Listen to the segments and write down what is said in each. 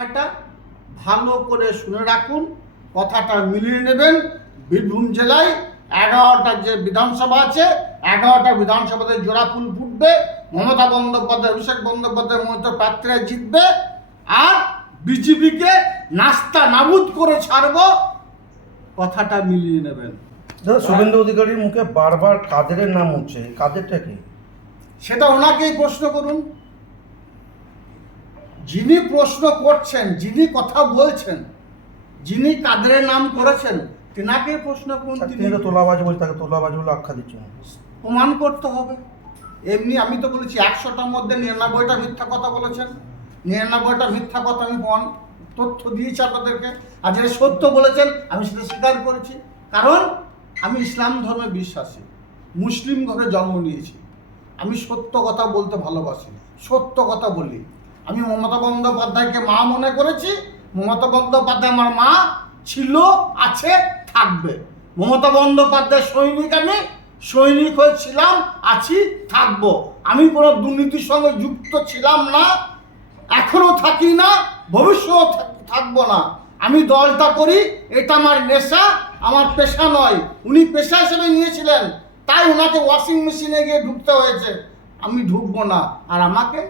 কথাটা ভালো করে শুনে রাখুন কথাটা মিলিয়ে নেবেন। বীরভূম জেলায় এগারোটা যে বিধানসভা আছে এগারোটা বিধানসভাতে জোড়া ফুল ফুটবে মমতা বন্দ্যোপাধ্যায় অভিষেক বন্দ্যোপাধ্যায় মমতা প্রার্থীরা জিতবে আর বিজেপিকে নাস্তা নাবুদ করে ছাড়বো কথাটা মিলিয়ে নেবেন। দাদা শুভেন্দু অধিকারীর মুখে বারবার কাদের নাম উঠছে কাদেরটা কি? সেটা ওনাকেই প্রশ্ন করুন। যিনি প্রশ্ন করছেন যিনি কথা বলছেন যিনি কাদের নাম করেছেন তেনাকে প্রশ্ন করুন তিনি। তো তোলাবাজ বলছে তাকে তোলাবাজ বলে আখ্যা দিচ্ছেন প্রমাণ করতে হবে। এমনি আমি তো বলেছি একশোটার মধ্যে নিরানব্বইটা মিথ্যা কথা বলেছেন। নিরানব্বইটা মিথ্যা কথা আমি প্রমাণ তথ্য দিয়েছি আপনাদেরকে। আর যেটা সত্য বলেছেন আমি সেটা স্বীকার করেছি। কারণ আমি ইসলাম ধর্মে বিশ্বাসী। মুসলিম ঘরে জন্ম নিয়েছি। আমি সত্য কথা বলতে ভালোবাসি। সত্য কথা বলি। আমি মমতা বন্দ্যোপাধ্যায়কে মা মনে করেছি, মমতা বন্দ্যোপাধ্যায় আমার মা ছিল, আছে, থাকবে। মমতা বন্দ্যোপাধ্যায় সৈনিক আমি, সৈনিক হয়েছিলাম আছি, থাকব। আমি কোনো দুর্নীতির সঙ্গে যুক্ত ছিলাম না এখনও থাকি না ভবিষ্যৎ থাকব না। আমি দলটা করি, এটা আমার নেশা, আমার পেশা নয়। উনি পেশা হিসেবে নিয়েছিলেন, তাই ওনাকে ওয়াশিং মেশিনে গিয়ে ঢুকতে হয়েছে। আমি ঢুকবো না, আর আমাকে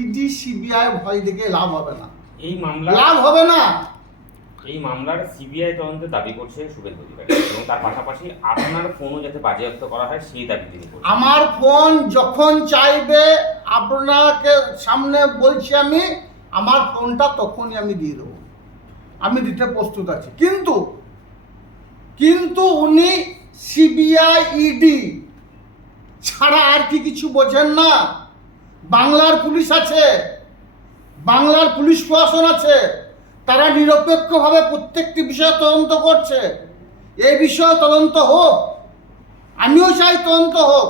ইডি সিবিআই ভয় দেখে লাভ হবে না। এই মামলা লাভ হবে না। এই মামলার সিবিআই তদন্তের দাবি করছে শুভেন্দু অধিকারী এবং তার পাশাপাশি আপনার ফোনও যাতে বাজেয়াপ্ত করা হয় সেই দাবি তিনি করছেন। আমার ফোন যখন চাইবে আপনাকে সামনে বলছি আমি আমার ফোনটা তখনই আমি দিয়ে দেবো। আমি দিতে প্রস্তুত আছি। কিন্তু কিন্তু উনি সিবিআই ইডি ছাড়া আর কি কিছু বোঝেন না। বাংলার পুলিশ আছে, বাংলার পুলিশ প্রশাসন আছে, তারা নিরপেক্ষভাবে প্রত্যেকটি বিষয়ে তদন্ত করছে। এই বিষয়ে তদন্ত হোক, আমিও চাই তদন্ত হোক।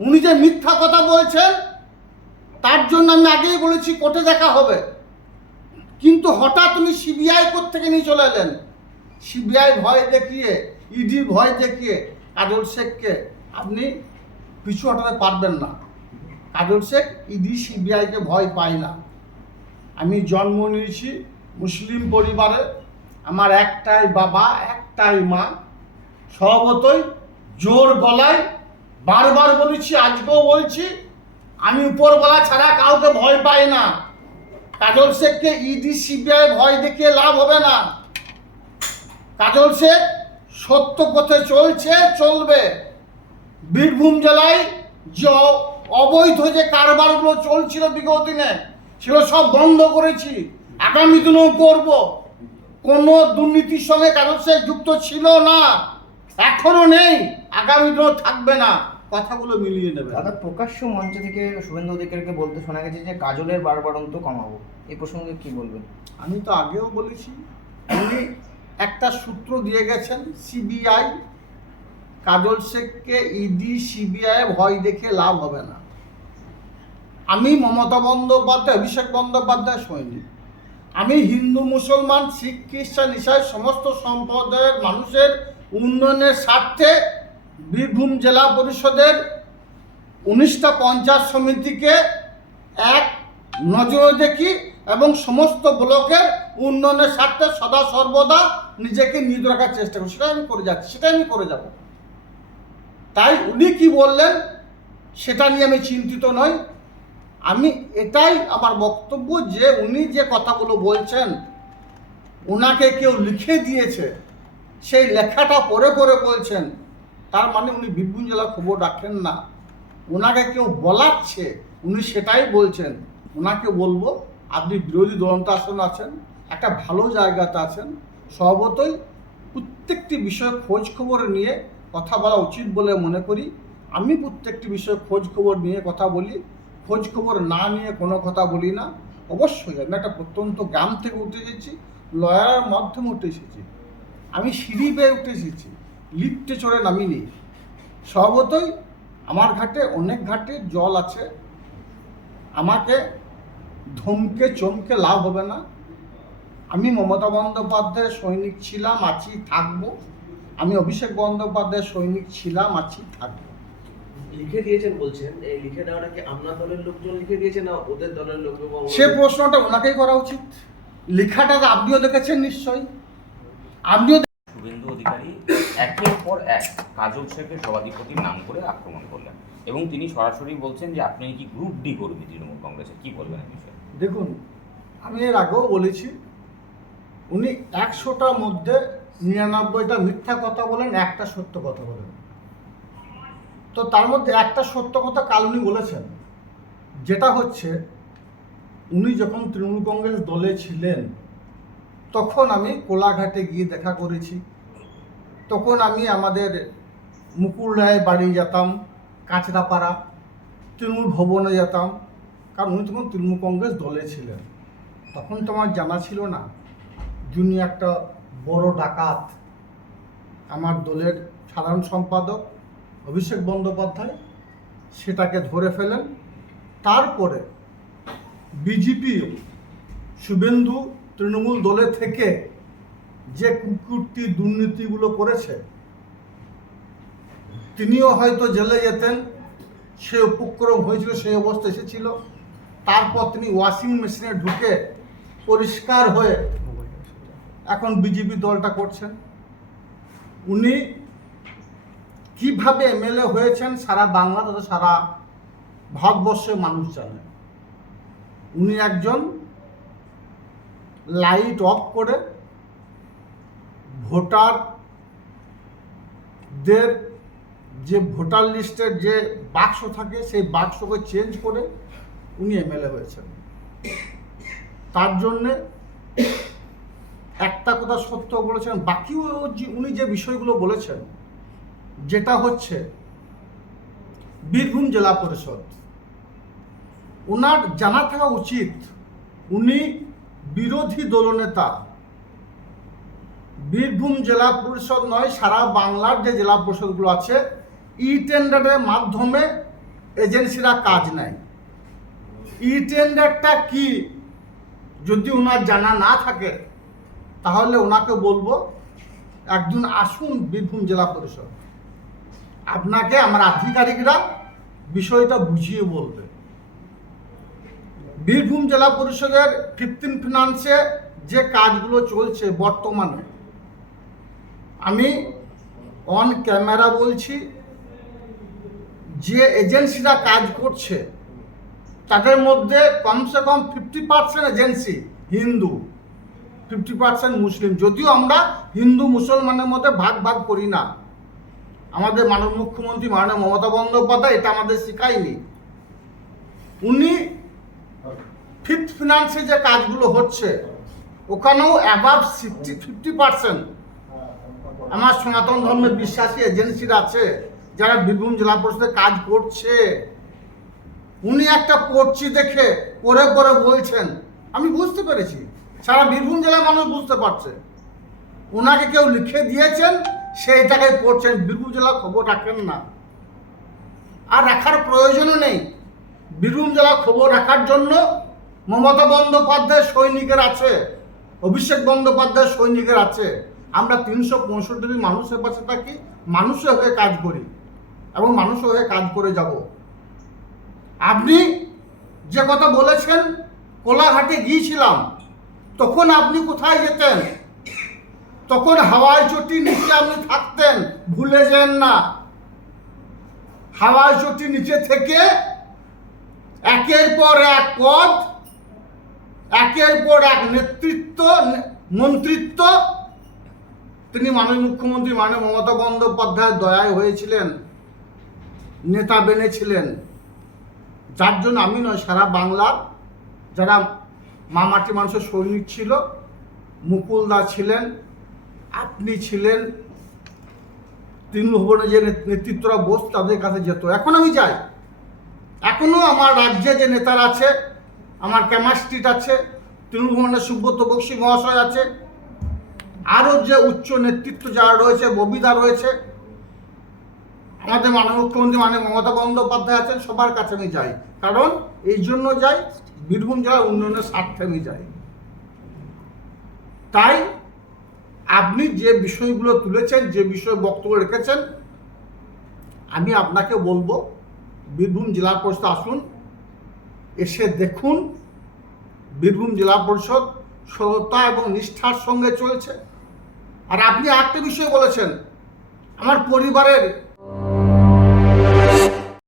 উনি যে মিথ্যা কথা বলছেন, তার জন্য আমি আগেই বলেছি কোর্টে দেখা হবে। কিন্তু হঠাৎ উনি সিবিআই থেকে নিয়ে চলে এলেন। সিবিআই ভয় দেখিয়ে, ইডি ভয় দেখিয়ে কাজল শেখকে আপনি পিছু হটাতে পারবেন না। কাজল শেখ ইডি সিবিআইকে ভয় পাই না। আমি জন্ম নিয়েছি মুসলিম পরিবারে। আমার একটাই বাবা, একটাই মা। স্বভাবতই জোর গলায় বারবার বলেছি, আজকেও বলছি, আমি উপরবেলা ছাড়া কাউকে ভয় পাই না। কাজল শেখকে ইডি সিবিআই ভয় দেখিয়ে লাভ হবে না। কাজল শেখ সত্য পথে চলছে, চলবে। বীরভূম জেলায় যে অবৈধ যে কারবারগুলো চলছিল বিগত দিনে সেগুলো সব বন্ধ করেছি। আগামী দিনেও করব। কোনো দুর্নীতির সঙ্গে কারোর শেখ যুক্ত ছিল না। এখনও নেই। আগামী দিনেও থাকবে না। কথাগুলো মিলিয়ে নেবে। দাদা প্রকাশ্য মঞ্চ থেকে শুভেন্দু অধিকারীকে বলতে শোনা গেছে যে কাজলের বারবারন্ত কমাবো। এ প্রসঙ্গে কি বলবেন? আমি তো আগেও বলেছি উনি একটা সূত্র দিয়ে গেছেন সিবিআই কাজল শেখকে ইডি, সিবিআই ভয় দেখে লাভ হবে না। আমি মমতা বন্দ্যোপাধ্যায়, অভিষেক বন্দ্যোপাধ্যায় সৈনিক। আমি হিন্দু, মুসলমান, শিখ, খ্রিস্টান, ইসাই সমস্ত সম্প্রদায়ের মানুষের উন্নয়নের স্বার্থে বীরভূম জেলা পরিষদের উনিশটা পঞ্চায়েত সমিতিকে এক নজরে দেখি এবং সমস্ত ব্লকের উন্নয়নের স্বার্থে সদা সর্বদা নিজেকে নিয়োগ রাখার চেষ্টা করি সেটাই আমি করে যাচ্ছি, সেটাই আমি করে যাব। তাই উনি কি বললেন? সেটা নিয়ে আমি চিন্তিত নই। আমি এটাই আমার বক্তব্য যে উনি যে কথাগুলো বলছেন ওনাকে কেউ লিখে দিয়েছে, সেই লেখাটা পড়ে পড়ে বলছেন, তার মানে উনি বীরভূম জেলার খবর রাখেন না। ওনাকে কেউ বলাচ্ছে, উনি সেটাই বলছেন। ওনাকে বলব, আপনি বিরোধী দলন্ত আসন আছেন, একটা ভালো জায়গাতে আছেন, স্বভাবতই প্রত্যেকটি বিষয়ে খোঁজ খবর নিয়ে কথা বলা উচিত বলে মনে করি। আমি প্রত্যেকটি বিষয়ে খোঁজ খবর নিয়ে কথা বলি। খোঁজ খবর না নিয়ে কোনো কথা বলি না। অবশ্যই আমি একটা প্রত্যন্ত গ্রাম থেকে উঠে এসেছি, লয়ারের মাধ্যমে উঠে এসেছি। আমি সিঁড়ি বেয়ে উঠে এসেছি, লিফটে চড়ে নামিনি। স্বভাবতই আমার ঘাটে অনেক ঘাটে জল আছে। আমাকে ধমকে চমকে লাভ হবে না। আমি মমতা বন্দ্যোপাধ্যায়ের সৈনিক ছিলাম, আছি, থাকব। আমি অভিষেক বন্দ্যোপাধ্যায়ের সৈনিক ছিলাম আছি থাকব। লিখে দিয়েছেন বলছেন এই লিখে দেওয়াটা কি আপনার দলের লোকজন লিখে দিয়েছে না ওদের দলের লোক সে প্রশ্নটা ওনাকেই করা উচিত। লেখাটা আপনিও দেখেছেন নিশ্চয়ই। আপনিও শুভেন্দু অধিকারী একের পর এক কাজল শেখের সভাধিপতির নাম করে আক্রমণ করলেন। এবং তিনি সরাসরি বলছেন যে আপনি কি গ্রুপ ডি কর্মী তৃণমূল কংগ্রেসে? কি বলবেন এই বিষয়ে? দেখুন আমি এর আগেও বলেছি উনি একশোটার মধ্যে নিরানব্বইটা মিথ্যা কথা বলেন, একটা সত্য কথা বলেন। তো তার মধ্যে একটা সত্য কথা কাল উনি বলেছেন, যেটা হচ্ছে, উনি যখন তৃণমূল কংগ্রেস দলে ছিলেন, তখন আমি কোলাঘাটে গিয়ে দেখা করেছি। তখন আমি আমাদের মুকুল রায় বাড়ি যেতাম, কাঁচরাপাড়া, তৃণমূল ভবনে যেতাম, কারণ উনি তখন তৃণমূল কংগ্রেস দলে ছিলেন। তখন তো আমার জানা ছিল না, যিনি একটা বড় ডাকাত। আমার দলের সাধারণ সম্পাদক অভিষেক বন্দ্যোপাধ্যায় সেটাকে ধরে ফেলেন। তারপরে বিজেপি শুভেন্দু তৃণমূল দলে থেকে যে কুকুরটি দুর্নীতিগুলো করেছে, তিনিও হয়তো জেলে যেতেন, সে উপক্রম হয়েছিল, সেই অবস্থা এসেছিল। তারপর তিনি ওয়াশিং মেশিনে ঢুকে পরিষ্কার হয়ে এখন বিজেপি দলটা করছেন। উনি কীভাবে এমএলএ হয়েছেন সারা বাংলা তথা সারা ভারতবর্ষের মানুষ জানে। উনি একজন লাইট অফ করে ভোটারদের যে ভোটার লিস্টের যে বাক্স থাকে, সেই বাক্সকে চেঞ্জ করে উনি এমএলএ হয়েছেন। তার জন্যে একটা কথা সত্য বলেছেন বাকিও উনি যে বিষয়গুলো বলেছেন, যেটা হচ্ছে বীরভূম জেলা পরিষদ, ওনার জানা থাকা উচিত, উনি বিরোধী দলনেতা। বীরভূম জেলা পরিষদ নয়, সারা বাংলার যে জেলা পরিষদগুলো আছে ই টেন্ডারের মাধ্যমে এজেন্সিরা কাজ নেয়। ই টেন্ডারটা কি? যদি ওনার জানা না থাকে তাহলে ওনাকে বলব, একজন আসুন বীরভূম জেলা পরিষদ। আপনাকে আমার আধিকারিকরা বিষয়টা বুঝিয়ে বলবে। বীরভূম জেলা পরিষদের ফিফটিন ফিনান্সে যে কাজগুলো চলছে বর্তমানে, আমি অন ক্যামেরা বলছি, যে এজেন্সিরা কাজ করছে, তাদের মধ্যে কমসে কম fifty percent agency Hindu. Fifty percent Muslim. যদিও আমরা হিন্দু মুসলমানের মধ্যে ভাগ ভাগ করি না। আমাদের মানব মুখ্যমন্ত্রী মাননীয় মমতা বন্দ্যোপাধ্যায় এটা আমাদের শেখায়নি। উনি ফিফথ ফিনান্সে যে কাজগুলো হচ্ছে, ওখানেও অ্যাবাভ সিক্সটি ফিফটি পার্সেন্ট আমার সনাতন ধর্মের বিশ্বাসী এজেন্সির আছে, যারা বীরভূম জেলা পরিষদে কাজ করছে। উনি একটা পড়ছি দেখে পরে পরে বলছেন। আমি বুঝতে পেরেছি। সারা বীরভূম জেলার মানুষ বুঝতে পারছে। ওনাকে কেউ লিখে দিয়েছেন সেইটাকে পড়ছেন বীরভূম জেলা খবর রাখেন না। আর রাখার প্রয়োজনও নেই। বীরভূম জেলা খবর রাখার জন্য মমতা বন্দ্যোপাধ্যায় সৈনিকের আছে, অভিষেক বন্দ্যোপাধ্যায় সৈনিকের আছে। আমরা তিনশো পঁয়ষট্টি মানুষের পাশে থাকি, মানুষের হয়ে কাজ করি এবং মানুষের হয়ে কাজ করে যাব। আপনি যে কথা বলেছেন, কোলাঘাটে গিয়েছিলাম তখন আপনি কোথায় যেতেন? তখন হাওয়াই চটির নিচে আপনি থাকতেন, ভুলে যান না। হাওয়াই চটির নিচে থেকে একের পর এক পদ, একের পর এক নেতৃত্ব, মন্ত্রিত্ব। তিনি মাননীয় মুখ্যমন্ত্রী মাননীয় মমতা বন্দ্যোপাধ্যায়ের দয়ায় হয়েছিলেন, নেতা বেনেছিলেন। যার জন্য আমি নয়, সারা বাংলার যারা মামাটি মানুষের সৈনিক ছিল, মুকুলদা ছিলেন, আপনি ছিলেন তৃণমূল ভবনে যে নেত- নেতৃত্বরা বস তাদের কাছে যেত। এখন আমি যাই। এখনও আমার রাজ্যে যে নেতারা আছে, আমার ক্যামাস্ট্রিট আছে তৃণমূল ভবনের সুব্রত বক্সি মহাশয় আছে, আরও যে উচ্চ নেতৃত্ব যারা রয়েছে, ববিদা রয়েছে, আমাদের মাননীয় মুখ্যমন্ত্রী মানে মমতা বন্দ্যোপাধ্যায় আছেন, সবার কাছে আমি যাই। কারণ এই জন্য যাই বীরভূম জেলার উন্নয়নের স্বার্থে আমি যাই। তাই আপনি যে বিষয়গুলো তুলেছেন, যে বিষয়ে বক্তব্য রেখেছেন, আমি আপনাকে বলব, বীরভূম জেলা পরিষদ আসুন, এসে দেখুন, বীরভূম জেলা পরিষদ সততা এবং নিষ্ঠার সঙ্গে চলছে। আর আপনি একটা বিষয় বলেছেন, আমার পরিবারের